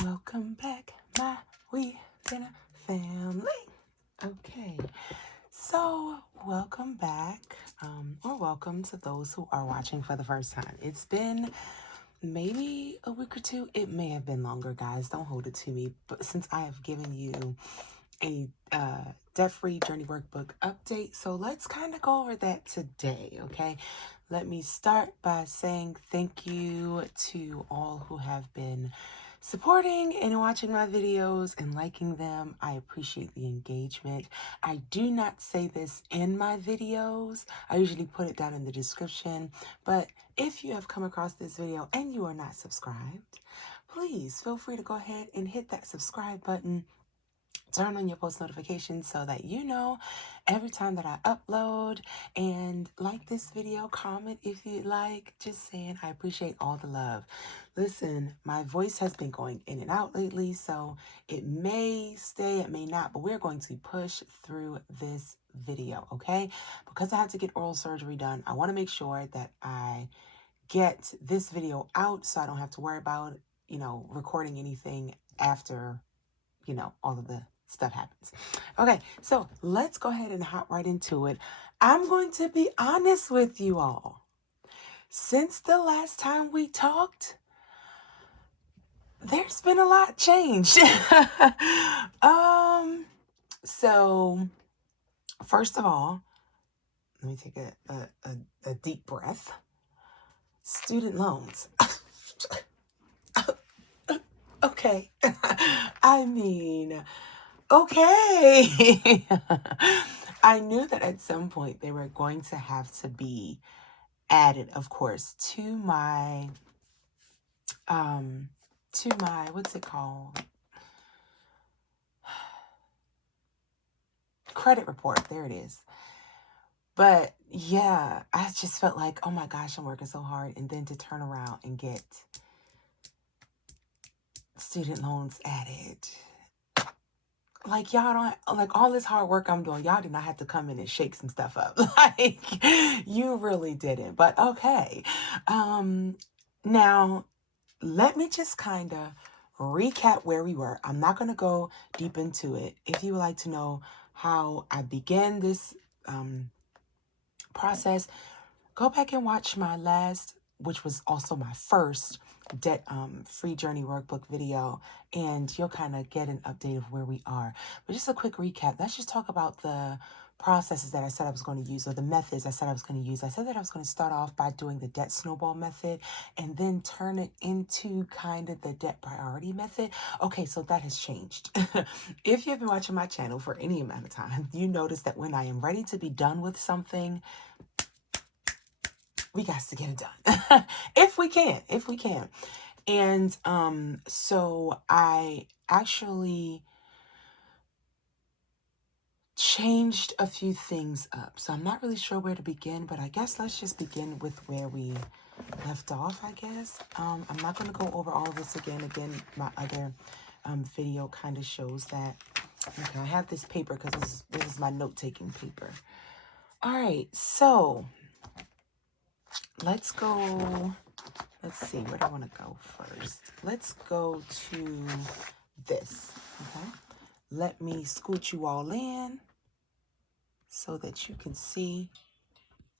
Welcome back, my We Finna family. Okay, so welcome back, or welcome to those who are watching for the first time. It's been maybe a week or two. It may have been longer, guys. Don't hold it to me. But since I have given you a debt-free journey workbook update, so let's kind of go over that today, okay? Let me start by saying thank you to all who have been supporting and watching my videos and liking them. I appreciate the engagement. I do not say this in my videos. I usually put it down in the description, but if you have come across this video and you are not subscribed, please feel free to go ahead and hit that subscribe button. Turn on your post notifications so that you know every time that I upload, and like this video, comment if you'd like. Just saying, I appreciate all the love. Listen, my voice has been going in and out lately, so it may stay, it may not, but we're going to push through this video, okay? Because I had to get oral surgery done, I want to make sure that I get this video out so I don't have to worry about, recording anything after, all of the stuff happens. Okay, so let's go ahead and hop right into it. I'm going to be honest with you all. Since the last time we talked, there's been a lot changed. So first of all, let me take a deep breath. Student loans. Okay. I mean, okay. I knew that at some point they were going to have to be added, of course, to my what's it called? Credit report. There it is. But yeah, I just felt like, oh my gosh, I'm working so hard, and then to turn around and get student loans added. Like, y'all don't, like, all this hard work I'm doing, y'all did not have to come in and shake some stuff up. Like, you really didn't. But okay. Now, let me just kind of recap where we were. I'm not going to go deep into it. If you would like to know how I began this process, go back and watch my last, which was also my first debt free journey workbook video, and you'll kind of get an update of where we are. But just a quick recap, let's just talk about the processes that I said I was going to use, or the methods I said I was going to use. I said that I was going to start off by doing the debt snowball method and then turn it into kind of the debt priority method. Okay, so that has changed. If you've been watching my channel for any amount of time, you notice that when I am ready to be done with something, we got to get it done. if we can. And so I actually changed a few things up. So I'm not really sure where to begin, but I guess let's just begin with where we left off, I guess. I'm not going to go over all of this again. My other video kind of shows that. Okay, I have this paper because this is my note-taking paper. All right, so let's go. Let's see, where do I want to go first? Let's go to this, okay? Let me scoot you all in so that you can see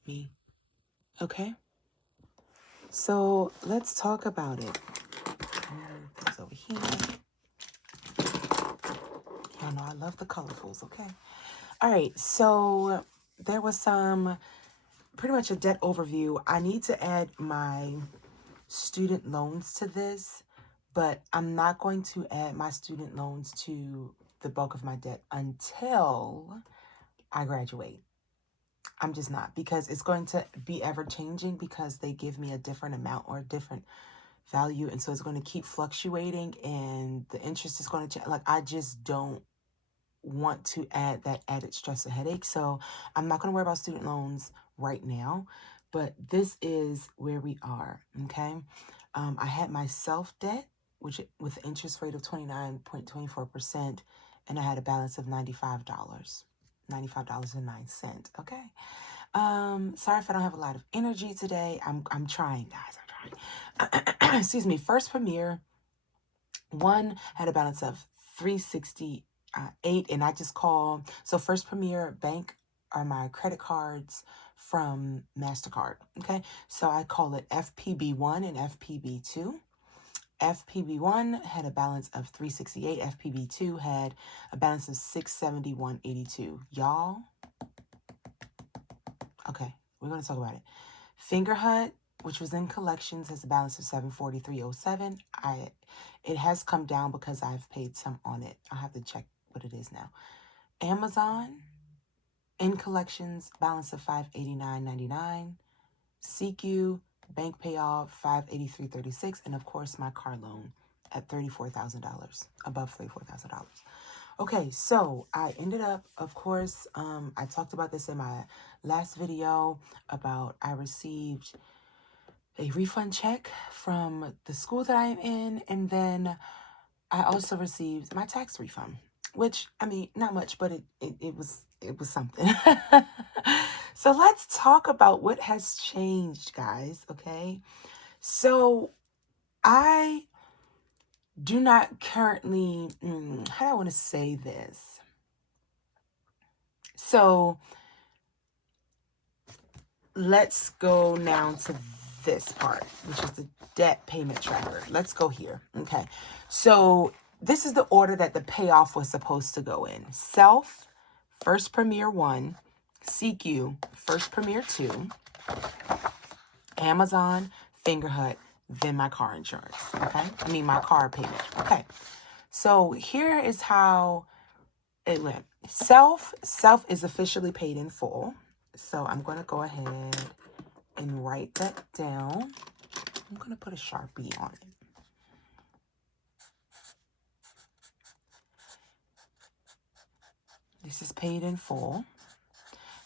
me, okay? So let's talk about it. I'm gonna move these over here. Y'all know I love the colorfuls, okay? All right, so there was pretty much a debt overview. I need to add my student loans to this, but I'm not going to add my student loans to the bulk of my debt until I graduate. I'm just not, because it's going to be ever changing because they give me a different amount or a different value, and so it's going to keep fluctuating and the interest is going to change. Like, I just don't want to add that added stress or headache. So I'm not going to worry about student loans right now, but this is where we are, okay? I had my self-debt, which with an interest rate of 29.24%, and I had a balance of $95, $95.09, okay? Sorry if I don't have a lot of energy today. I'm trying, guys, I'm trying. Excuse me. First premiere, One had a balance of 368, and I just call, so First Premier Bank are my credit cards from MasterCard. Okay, so I call it FPB1 and FPB2. FPB1 had a balance of 368. FPB2 had a balance of 671.82. Y'all, okay, we're going to talk about it. Fingerhut, which was in collections, has a balance of 743.07. It has come down because I've paid some on it. I'll have to check what it is now. Amazon, in collections, balance of 589.99. CQ, bank payoff, 583.36. And of course, my car loan at $34,000, above $34,000. Okay, so I ended up, of course, I talked about this in my last video about I received a refund check from the school that I'm in, and then I also received my tax refund, which, I mean, not much, but it was something. So let's talk about what has changed, guys, okay? So I do not currently, how do I want to say this? So let's go now to this part, which is the debt payment tracker. Let's go here. Okay. So this is the order that the payoff was supposed to go in. Self, First Premier 1, CQ, First Premier 2, Amazon, Fingerhut, then my car insurance. Okay. I mean, my car payment. Okay. So here is how it went. Self is officially paid in full. So I'm going to go ahead and write that down. I'm going to put a Sharpie on it. This is paid in full.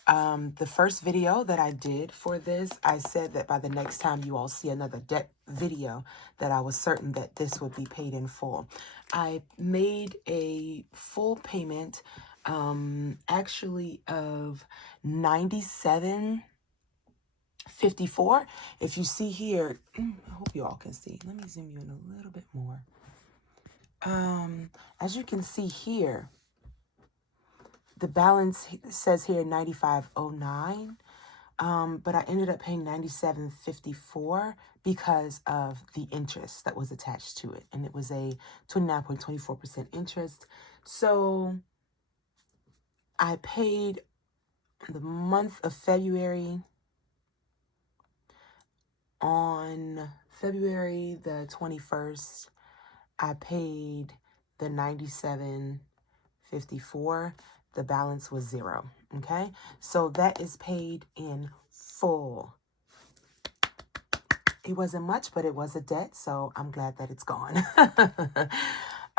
The first video that I did for this, I said that by the next time you all see another debt video, that I was certain that this would be paid in full. I made a full payment, actually of $97.54. If you see here, I hope you all can see. Let me zoom you in a little bit more. As you can see here, the balance says here 95.09, but I ended up paying 97.54 because of the interest that was attached to it, and it was a 29.24% interest. So I paid the month of February on February the 21st. I paid the 97.54. The balance was $0. Okay, so that is paid in full. It wasn't much, but it was a debt, so I'm glad that it's gone.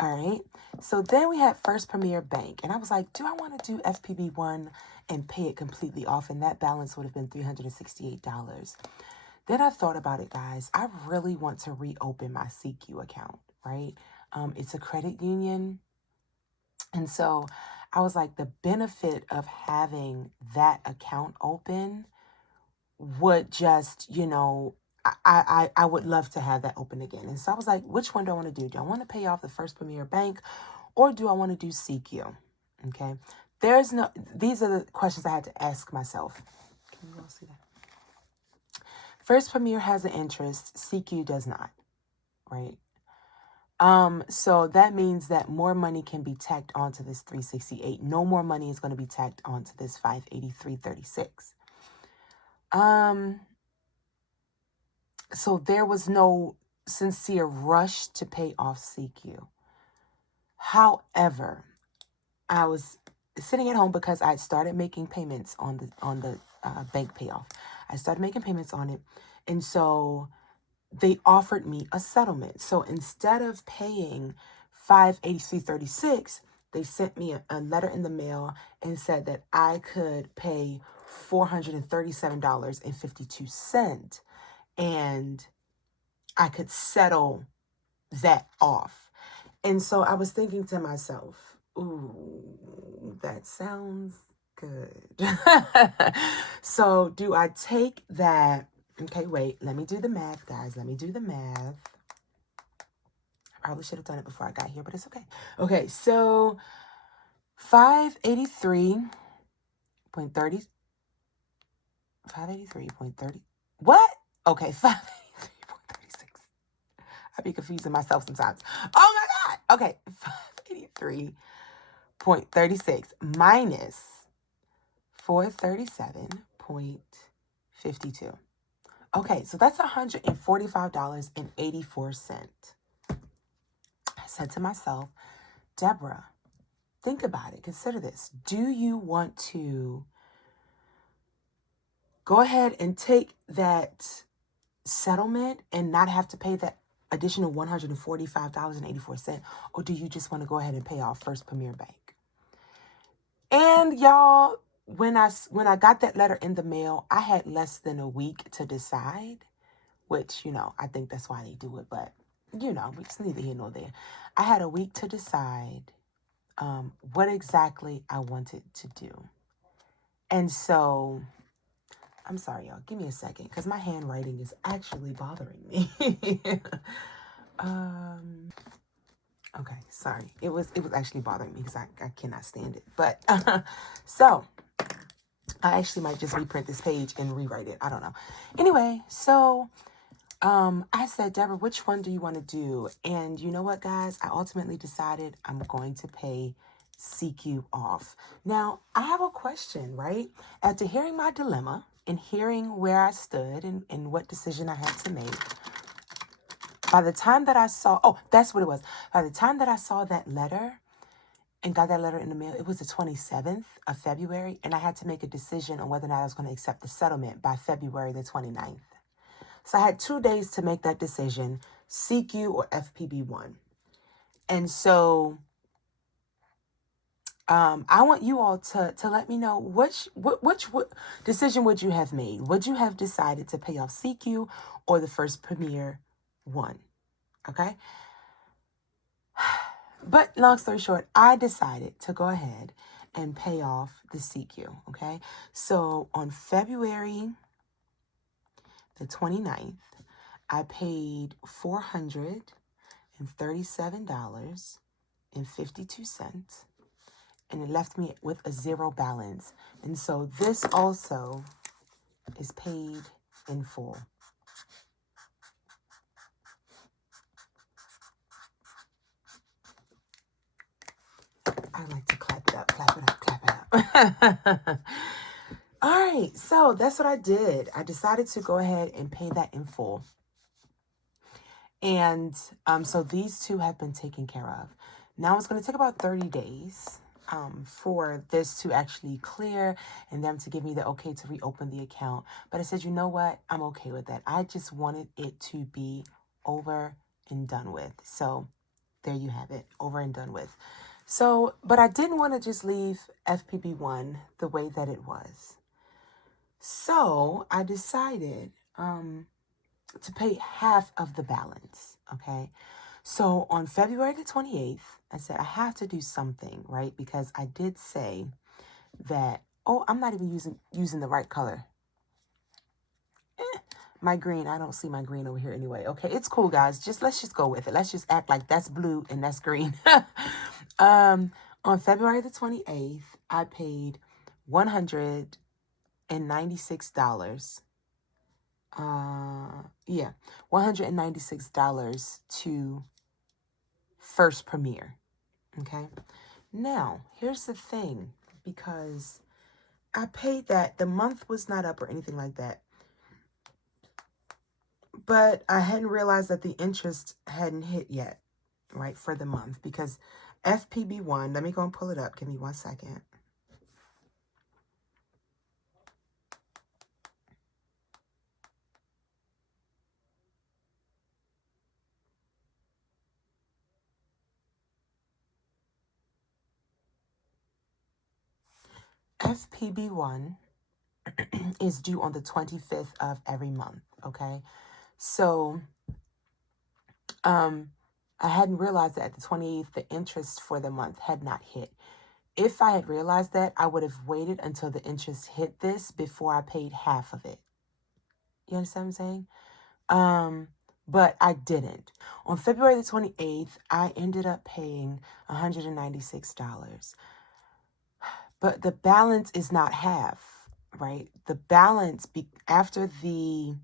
All right, so then we had First Premier Bank, and I was like, do I want to do FPB1 and pay it completely off? And that balance would have been $368. Then I thought about it, guys. I really want to reopen my CQ account, right? It's a credit union. And so I was like, the benefit of having that account open would just, you know, I would love to have that open again. And so I was like, which one do I want to do? Do I want to pay off the First Premier Bank, or do I want to do CQ? Okay. These are the questions I had to ask myself. Can you all see that? First Premier has an interest, CQ does not, right? So that means that more money can be tacked onto this 368. No more money is going to be tacked onto this 583.36. So there was no sincere rush to pay off CQ. However, I was sitting at home because I started making payments on the bank payoff. I started making payments on it, and so they offered me a settlement. So instead of paying $583.36, they sent me a letter in the mail and said that I could pay $437.52, and I could settle that off. And so I was thinking to myself, ooh, that sounds good. So do I take that? Okay, wait, let me do the math, guys. Let me do the math. Probably should have done it before I got here, but it's okay. Okay, so 583.30. 583.30. What? Okay, 583.36. I be confusing myself sometimes. Oh my God. Okay, 583.36 minus 437.52. Okay, so that's $145.84. I said to myself, Deborah, think about it. Consider this. Do you want to go ahead and take that settlement and not have to pay that additional $145.84? Or do you just want to go ahead and pay off First Premier Bank? And y'all, when I got that letter in the mail, I had less than a week to decide, which, I think that's why they do it. But, it's neither here nor there. I had a week to decide what exactly I wanted to do. And so, I'm sorry, y'all. Give me a second, because my handwriting is actually bothering me. Okay, sorry. It was actually bothering me because I cannot stand it. But, so, I actually might just reprint this page and rewrite it. I don't know. Anyway, so, I said, Deborah, which one do you want to do? And you know what, guys? I ultimately decided I'm going to pay CQ off. Now, I have a question, right? After hearing my dilemma and hearing where I stood and what decision I had to make, by the time that I saw, that's what it was. By the time that I saw that letter and got that letter in the mail, it was the 27th of February, and I had to make a decision on whether or not I was going to accept the settlement by February the 29th. So I had 2 days to make that decision, CQ or FPB1. And so I want you all to let me know which decision would you have made? Would you have decided to pay off CQ or the First Premier 1? Okay? But long story short, I decided to go ahead and pay off the CQ, okay? So on February the 29th, I paid $437.52, and it left me with a zero balance. And so this also is paid in full. I like to clap it up, clap it up, clap it up. All right, so that's what I did. I decided to go ahead and pay that in full. And so these two have been taken care of. Now it's going to take about 30 days for this to actually clear and them to give me the okay to reopen the account. But I said, you know what? I'm okay with that. I just wanted it to be over and done with. So there you have it, over and done with. So, but I didn't want to just leave FPB1 the way that it was. So I decided to pay half of the balance, okay? So on February the 28th, I said I have to do something, right? Because I did say that, I'm not even using the right color. My green, I don't see my green over here anyway. Okay, it's cool, guys. Let's just go with it. Let's just act like that's blue and that's green. On February the 28th, I paid $196. $196 to First Premier. Okay. Now, here's the thing, because I paid that. The month was not up or anything like that. But I hadn't realized that the interest hadn't hit yet, right, for the month. Because FPB1, let me go and pull it up. Give me 1 second. FPB1 is due on the 25th of every month, okay? So, I hadn't realized that at the 28th, the interest for the month had not hit. If I had realized that, I would have waited until the interest hit this before I paid half of it. You understand what I'm saying? but I didn't. On February the 28th, I ended up paying $196. But the balance is not half, right? The balance, after the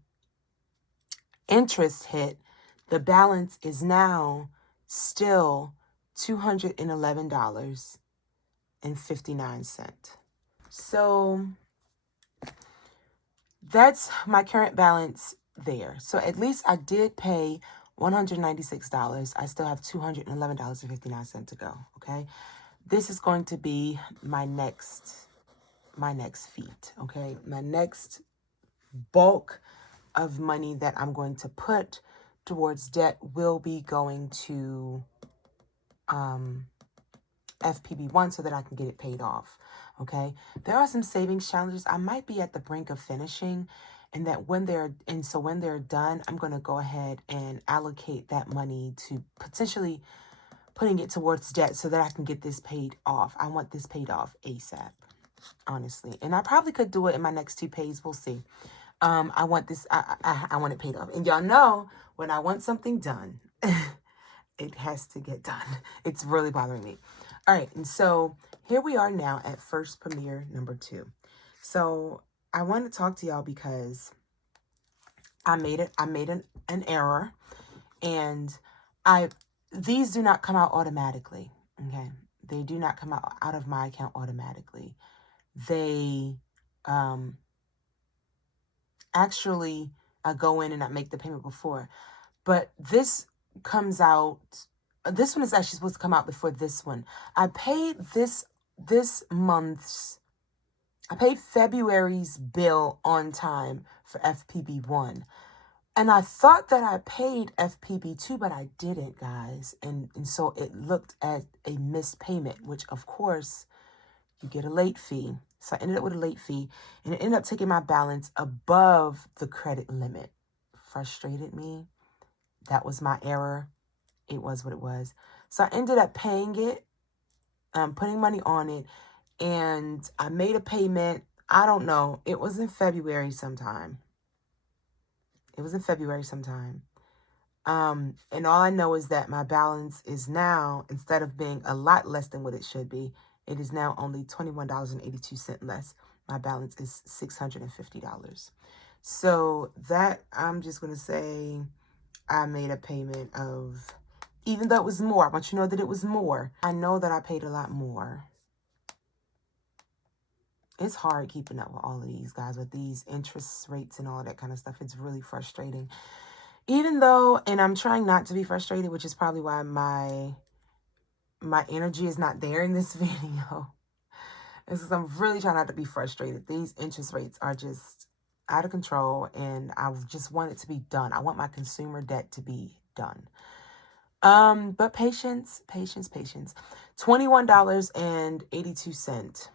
interest hit, the balance is now still $211.59. So that's my current balance there. So at least I did pay $196. I still have $211.59 to go, okay? This is going to be my next feat, okay? My next bulk of money that I'm going to put towards debt will be going to FPB1 so that I can get it paid off, okay? There are some savings challenges. I might be at the brink of finishing, and when they're done, I'm going to go ahead and allocate that money to potentially putting it towards debt so that I can get this paid off. I want this paid off ASAP, honestly. And I probably could do it in my next 2 pays. We'll see. I want this, I want it paid off. And y'all know when I want something done, it has to get done. It's really bothering me. All right. And so here we are now at First Premier number 2. So I want to talk to y'all because I made an error, and these do not come out automatically. Okay. They do not come out of my account automatically. They, actually go in and I make the payment before, but this comes out, this one is actually supposed to come out before this one. I paid this month's, I paid February's bill on time for FPB1, and I thought that I paid FPB2, but I didn't, guys, and so it looked at a missed payment, which of course you get a late fee. So I ended up with a late fee, and it ended up taking my balance above the credit limit. Frustrated me. That was my error. It was what it was. So I ended up paying it, putting money on it, and I made a payment. I don't know. It was in February sometime. And all I know is that my balance is now, instead of being a lot less than what it should be, it is now only $21.82 less. My balance is $650. So that, I'm just going to say I made a payment of, even though it was more, I want you to know that it was more. I know that I paid a lot more. It's hard keeping up with all of these, guys, with these interest rates and all that kind of stuff. It's really frustrating. Even though, and I'm trying not to be frustrated, which is probably why my energy is not there in this video. It's because I'm really trying not to be frustrated. These interest rates are just out of control, and I just want it to be done. I want my consumer debt to be done. But patience. $21.82.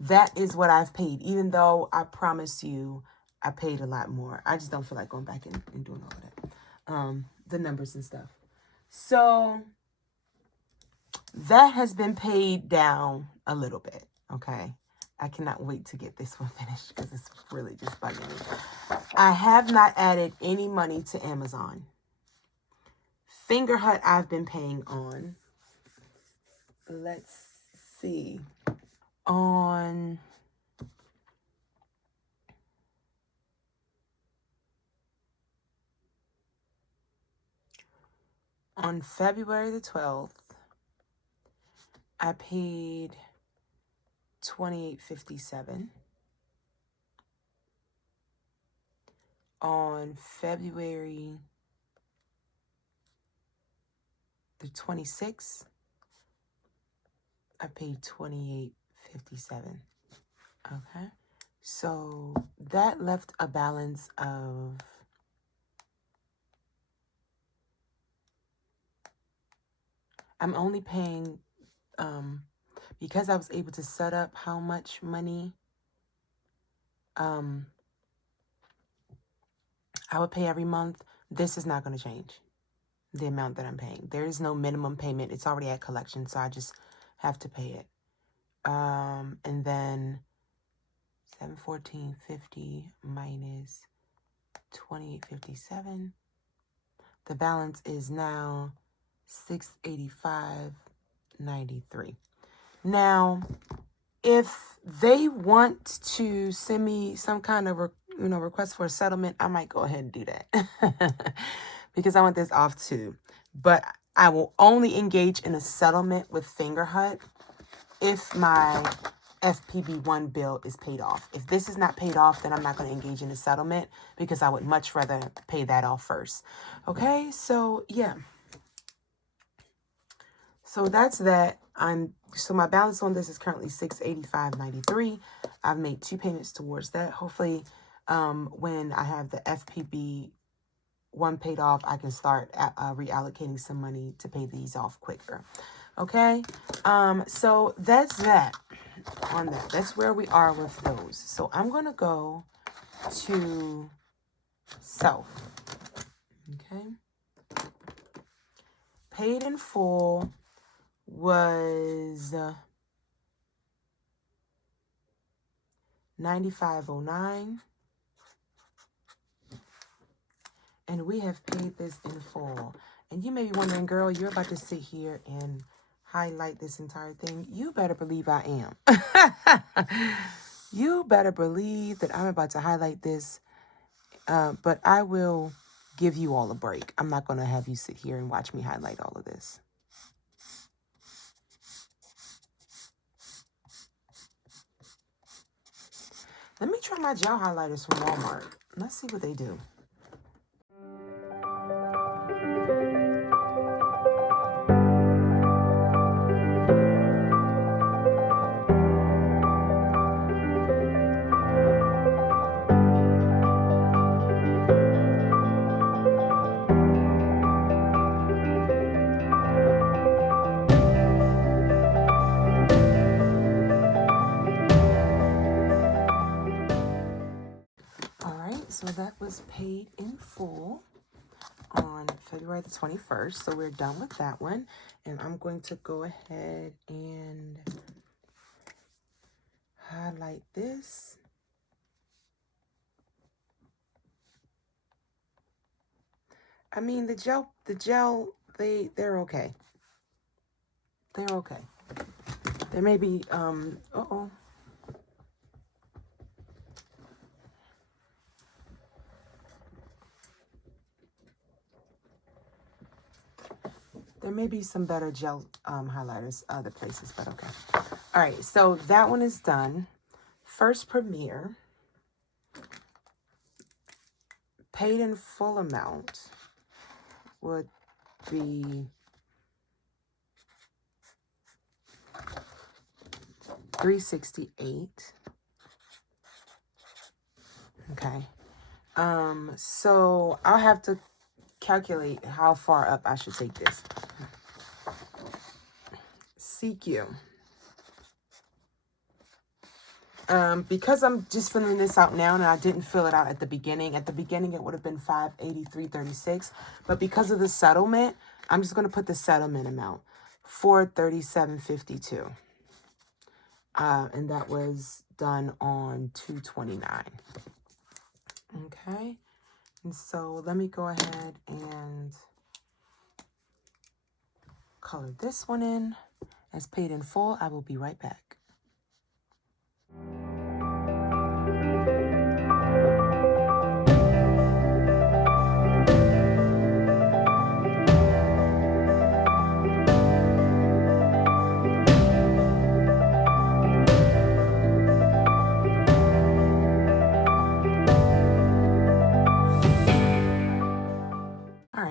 That is what I've paid, even though I promise you I paid a lot more. I just don't feel like going back and doing all of that. The numbers and stuff. So that has been paid down a little bit, okay? I cannot wait to get this one finished because it's really just bugging me. I have not added any money to Amazon. Fingerhut I've been paying on. Let's see. On February the 12th, I paid $28.57. On February the 26th, I paid $28.57. Okay. So that left a balance of I'm only paying because I was able to set up how much money I would pay every month. This is not going to change the amount that I'm paying. There is no minimum payment. It's already at collection, so I just have to pay it. And then $714.50 minus $28.57. The balance is now $685.93. Now, if they want to send me some kind of request for a settlement, I might go ahead and do that because I want this off too. But I will only engage in a settlement with Fingerhut if my FPB1 bill is paid off. If this is not paid off, then I'm not going to engage in a settlement because I would much rather pay that off first. Okay, so yeah. So that's that. So my balance on this is currently $685.93. I've made 2 payments towards that. Hopefully, when I have the FPB1 paid off, I can start reallocating some money to pay these off quicker. Okay, so that's that on that. That's where we are with those. So I'm going to go to self. Okay. Paid in full was $95.09. And we have paid this in full. And you may be wondering, girl, you're about to sit here and highlight this entire thing. You better believe I am. You better believe that I'm about to highlight this. But I will give you all a break. I'm not going to have you sit here and watch me highlight all of this. Let me try my gel highlighters from Walmart. Let's see what they do. So that was paid in full on February the 21st. So we're done with that one. And I'm going to go ahead and highlight this. I mean, the gel, they're okay. They're okay. There may be, There may be some better gel highlighters other places, but okay. All right, so that one is done. First Premier, paid in full amount would be $368. Okay. So I'll have to calculate how far up I should take this. CQ. Because I'm just filling this out now and I didn't fill it out at the beginning. At the beginning, it would have been $583.36. But because of the settlement, I'm just going to put the settlement amount, $437.52. And that was done on 2/29. Okay. And so let me go ahead and color this one in as paid in full. I will be right back.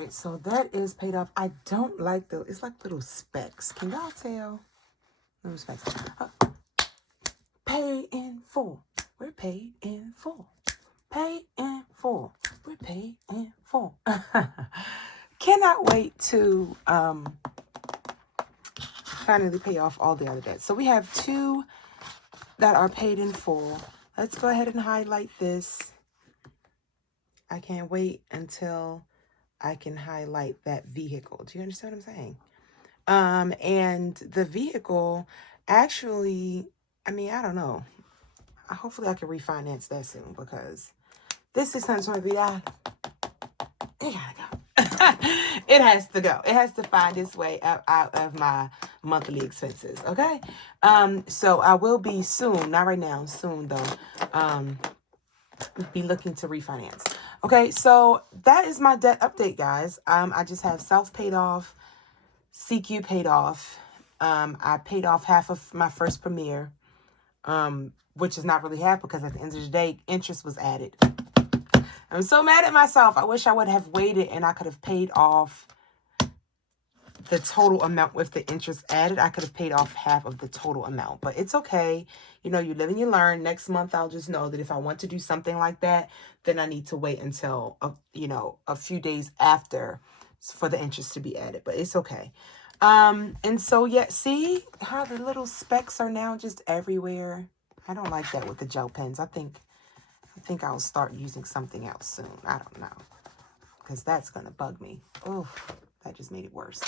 So that is paid off. I don't like it's like little specks. Can y'all tell? Little specks. Pay in full. We're paid in full. Pay in full. We're paid in full. Cannot wait to finally pay off all the other debts. So we have 2 that are paid in full. Let's go ahead and highlight this. I can't wait until I can highlight that vehicle. Do you understand what I'm saying? And the vehicle actually, I mean, I don't know. Hopefully I can refinance that soon because This $623, it gotta go. It has to go. It has to find its way out of my monthly expenses. Okay. So I will be soon, not right now, soon though, be looking to refinance. Okay, so that is my debt update, guys. I just have self paid off, CQ paid off. I paid off half of my first premiere, which is not really half because at the end of the day, interest was added. I'm so mad at myself. I wish I would have waited and I could have paid off the total amount with the interest added. I could have paid off half of the total amount, but it's okay. You know, you live and you learn. Next month, I'll just know that if I want to do something like that, then I need to wait until, a few days after for the interest to be added, but it's okay. And so, yeah, see how the little specks are now just everywhere. I don't like that with the gel pens. I think I'll start using something else soon. I don't know, because that's going to bug me. Oh, that just made it worse.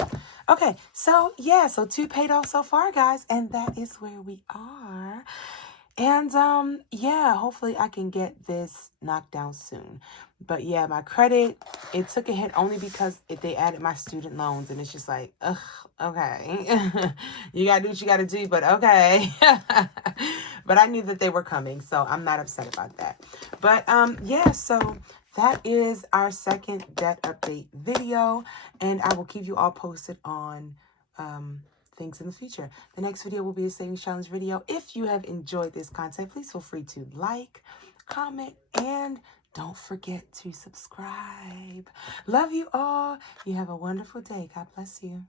Okay, so yeah, so 2 paid off so far, guys, and that is where we are. And yeah, hopefully I can get this knocked down soon. But yeah, my credit, it took a hit only because they added my student loans, and it's just like, ugh, okay. You gotta do what you gotta do, but okay. But I knew that they were coming, so I'm not upset about that. But yeah, so that is our second debt update video, and I will keep you all posted on things in the future. The next video will be a savings challenge video. If you have enjoyed this content, please feel free to like, comment, and don't forget to subscribe. Love you all. You have a wonderful day. God bless you.